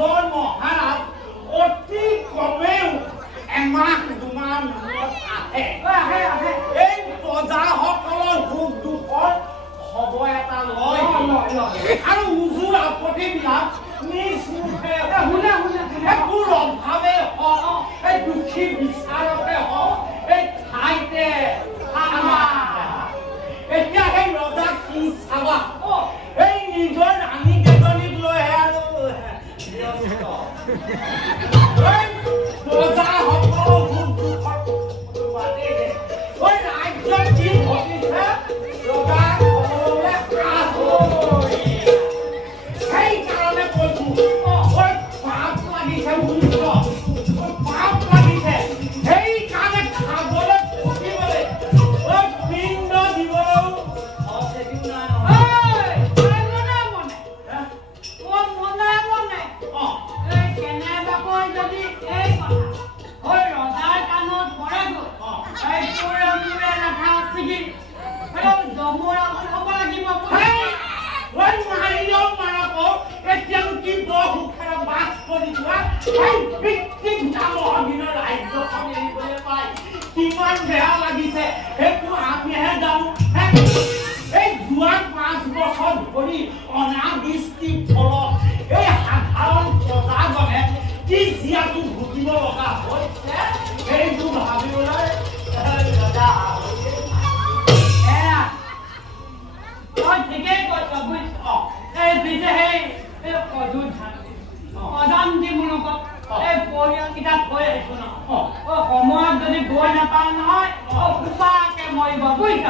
ৰজৰ মহাৰাজ অতি কমেও এমাহ দুমাহ আহে এই প্ৰজাসকলৰ সুখ দুখৰ খবৰ এটা লয় আৰু উজুৰ আপত্তিবিলাক নিজ মুখে একো ৰভাৱে হওক এই দুখী বিচাৰতে হওক এই ঠাইতে এতিয়া সেই ৰজাক কি চাবা এই নিজৰ ৰাণী কেইজনীক লৈহে আৰু ব্যস্ত প্ৰজাসকলৰ সুখ দুখৰ বাদেই দে ঐ ৰাজ্যত কি ঘটিছে ৰজা সেইকাৰণে কৈছো ঐ পাপ লাগিছে বুজিছ পাপ লাগিছে সেইকাৰণে খাবলৈ ফুটিবলৈ ঐ পিণ্ড দিবলৈও কিমান বেয়া লাগিছে সেইটো আমিহে জানো এই যোৱা 5 বছৰ ধৰি অনাবৃষ্টিৰ ফলত এই সাধাৰণ প্ৰজাজনে কি জীয়াটো ভুগিব লগা হৈছে সেইটো ভাবিবলৈ ঠিকেই কৈছ বুজিছ এই পিছে সেই অজান্তিমূলক এই পৰিয়ালকেইটা থৈ আহিছো ন সময়ত যদি গৈ নাপাওঁ নহয় সোপাকে মৰিব বুজিছ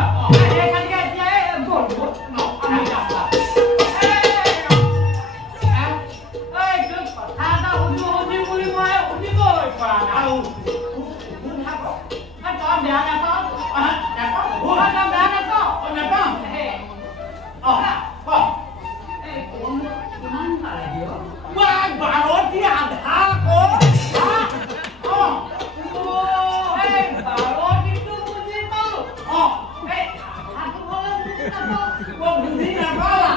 সেইকাৰণে এতিয়া গ'লো ন আমি যাওঁ কথা এটা সুধিম বুলি মই সুধিবই পৰা নাই তই বেয়া নাপাওঁ বেয়া নাপাওঁ নাপাওঁ বাৰতি আধা বুজি নাপালা